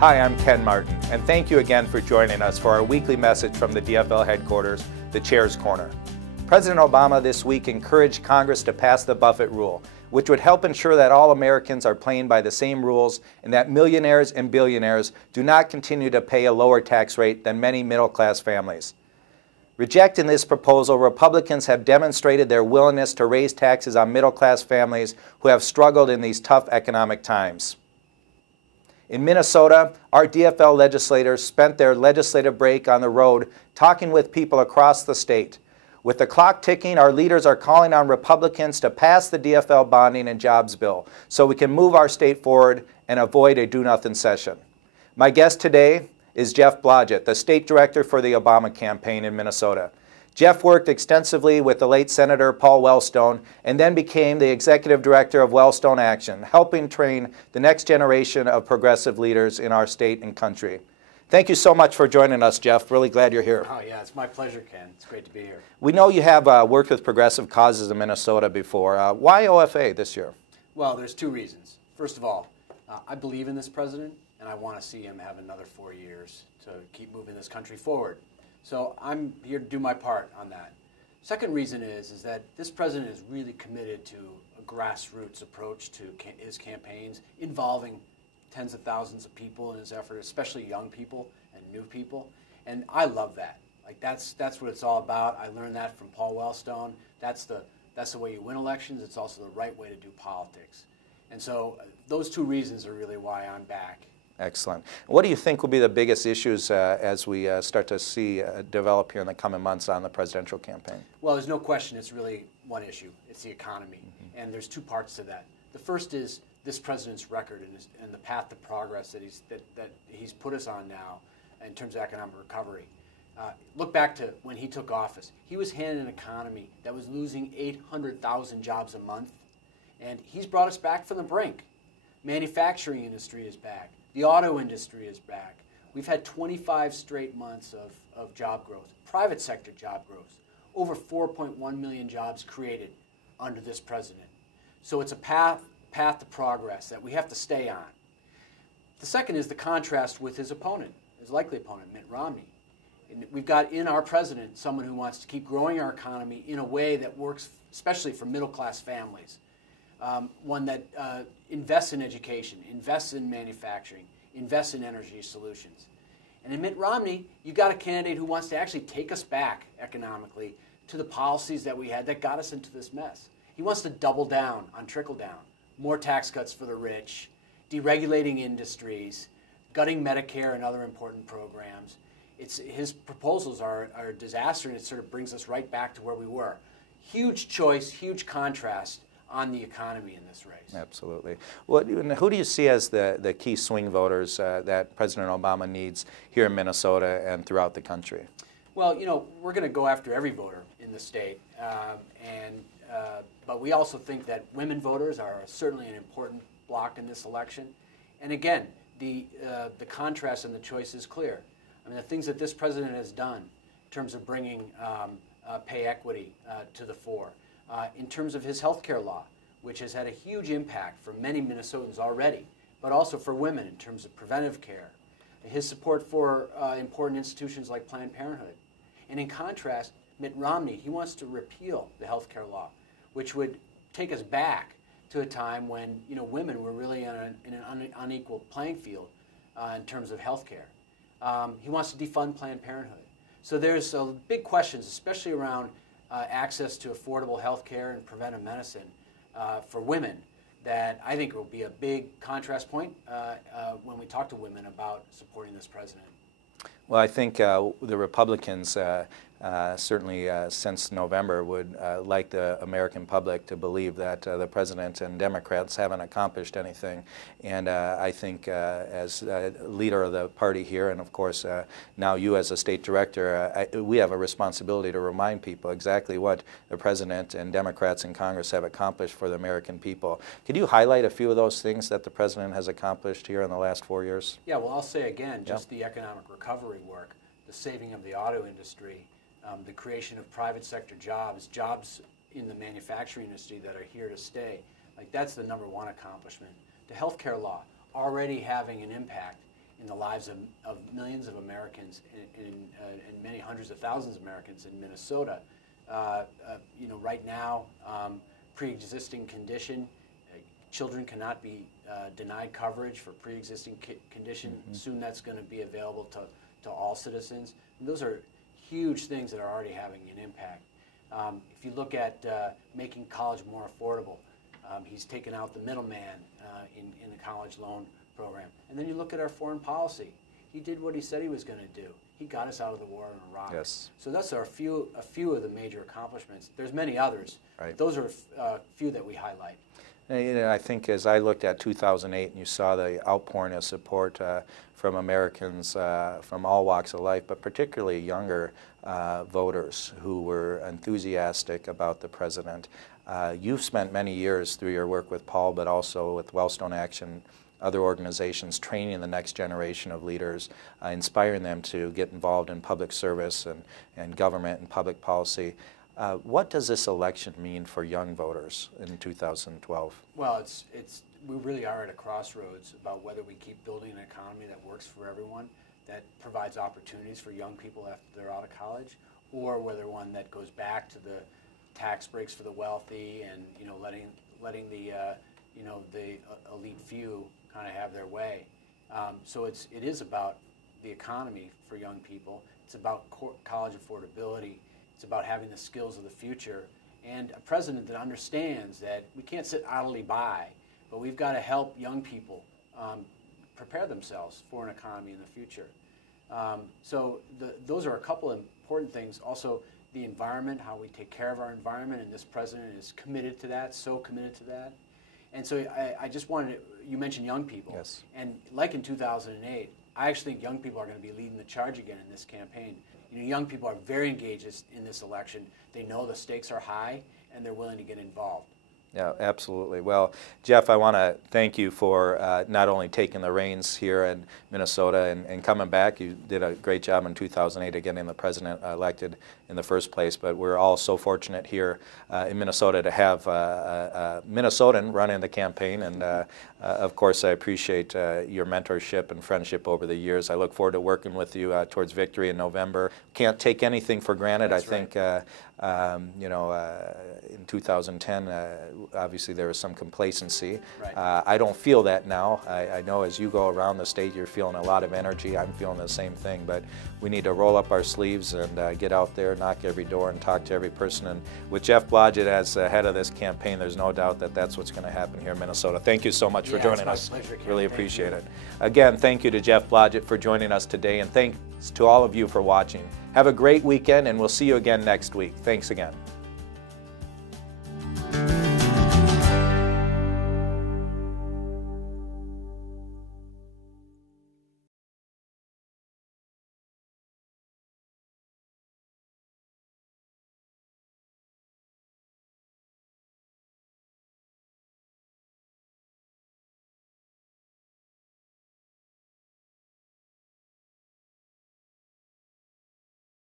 Hi, I'm Ken Martin, and thank you again for joining us for our weekly message from the DFL headquarters, the Chair's Corner. President Obama this week encouraged Congress to pass the Buffett rule, which would help ensure that all Americans are playing by the same rules and that millionaires and billionaires do not continue to pay a lower tax rate than many middle-class families. Rejecting this proposal, Republicans have demonstrated their willingness to raise taxes on middle-class families who have struggled in these tough economic times. In Minnesota, our DFL legislators spent their legislative break on the road talking with people across the state. With the clock ticking, our leaders are calling on Republicans to pass the DFL bonding and jobs bill so we can move our state forward and avoid a do-nothing session. My guest today is Jeff Blodgett, the state director for the Obama campaign in Minnesota. Jeff worked extensively with the late Senator Paul Wellstone and then became the executive director of Wellstone Action, helping train the next generation of progressive leaders in our state and country. Thank you so much for joining us, Jeff. Really glad you're here. Oh, yeah, it's my pleasure, Ken. It's great to be here. We know you have worked with progressive causes in Minnesota before. Why OFA this year? Well, there's two reasons. First of all, I believe in this president, and I want to see him have another 4 years to keep moving this country forward. So I'm here to do my part on that. Second reason is that this president is really committed to a grassroots approach to his campaigns, involving tens of thousands of people in his effort, especially young people and new people. And I love that. Like that's what it's all about. I learned that from Paul Wellstone. That's the way you win elections. It's also the right way to do politics. And so those two reasons are really why I'm back. Excellent. What do you think will be the biggest issues as we start to see develop here in the coming months on the presidential campaign? Well, there's no question it's really one issue. It's the economy. And there's two parts to that. The first is this president's record and the path to progress that he's put us on now in terms of economic recovery. Look back to when he took office. He was handed an economy that was losing 800,000 jobs a month, and he's brought us back from the brink. Manufacturing industry is back. The auto industry is back. We've had 25 straight months of job growth, private sector job growth, over 4.1 million jobs created under this president. So it's a path to progress that we have to stay on. The second is the contrast with his opponent, his likely opponent, Mitt Romney. And we've got in our president someone who wants to keep growing our economy in a way that works especially for middle-class families. One that invests in education, invests in manufacturing, invests in energy solutions. And in Mitt Romney, you've got a candidate who wants to actually take us back economically to the policies that we had that got us into this mess. He wants to double down on trickle-down, more tax cuts for the rich, deregulating industries, gutting Medicare and other important programs. His proposals are a disaster, and it sort of brings us right back to where we were. Huge choice, huge contrast on the economy in this race. Absolutely. Who do you see as the key swing voters that President Obama needs here in Minnesota and throughout the country? Well, you know, we're going to go after every voter in the state, but we also think that women voters are certainly an important block in this election. And again, the contrast and the choice is clear. I mean, the things that this president has done in terms of bringing pay equity to the fore, in terms of his health care law, which has had a huge impact for many Minnesotans already, but also for women in terms of preventive care, his support for important institutions like Planned Parenthood. And in contrast, Mitt Romney, he wants to repeal the health care law, which would take us back to a time when women were really in an unequal playing field in terms of health care. He wants to defund Planned Parenthood. So there's big questions, especially around access to affordable health care and preventive medicine for women, that I think will be a big contrast point when we talk to women about supporting this president. Well, I think the Republicans certainly since November would like the American public to believe that the president and Democrats haven't accomplished anything. And I think as leader of the party here, and of course now you as a state director, we have a responsibility to remind people exactly what the president and Democrats in Congress have accomplished for the American people. Could you highlight a few of those things that the president has accomplished here in the last 4 years? Yeah, well, I'll say again, just the economic recovery work, the saving of the auto industry, the creation of private sector jobs in the manufacturing industry that are here to stay. Like, that's the #1 accomplishment. The healthcare law already having an impact in the lives of millions of Americans and many hundreds of thousands of Americans in Minnesota. Right now, pre-existing condition, children cannot be denied coverage for pre-existing condition. Soon that's going to be available to all citizens. And those are huge things that are already having an impact. If you look at making college more affordable, he's taken out the middleman in the college loan program. And then you look at our foreign policy. He did what he said he was going to do. He got us out of the war in Iraq. Yes. So that's a few of the major accomplishments. There's many others. Right. Those are a few that we highlight. I think as I looked at 2008 and you saw the outpouring of support from Americans from all walks of life, but particularly younger voters who were enthusiastic about the president. You've spent many years through your work with Paul, but also with Wellstone Action, other organizations, training the next generation of leaders, inspiring them to get involved in public service and government and public policy. What does this election mean for young voters in 2012? Well, we really are at a crossroads about whether we keep building an economy that works for everyone, that provides opportunities for young people after they're out of college, or whether one that goes back to the tax breaks for the wealthy and letting the elite few kind of have their way. So it is about the economy for young people. It's about college affordability. It's about having the skills of the future, and a president that understands that we can't sit idly by, but we've got to help young people prepare themselves for an economy in the future. So those are a couple of important things. Also, the environment, how we take care of our environment, and this president is committed to that, so committed to that. And so I just wanted to, you mentioned young people. Yes. And like in 2008, I actually think young people are going to be leading the charge again in this campaign. Young people are very engaged in this election. They know the stakes are high, and they're willing to get involved. Yeah, absolutely. Well, Jeff, I want to thank you for not only taking the reins here in Minnesota and coming back. You did a great job in 2008 of getting the president elected in the first place, but we're all so fortunate here in Minnesota to have a Minnesotan running the campaign, and of course I appreciate your mentorship and friendship over the years. I look forward to working with you towards victory in November. Can't take anything for granted. That's I think in 2010, obviously there was some complacency. Right. I don't feel that now. I know as you go around the state, you're feeling a lot of energy. I'm feeling the same thing, but we need to roll up our sleeves and get out there, knock every door, and talk to every person. And with Jeff Blodgett as head of this campaign, there's no doubt that that's what's going to happen here in Minnesota. Thank you so much for joining us. Pleasure, really appreciate it. Again, thank you to Jeff Blodgett for joining us today, and thanks to all of you for watching. Have a great weekend, and we'll see you again next week. Thanks again.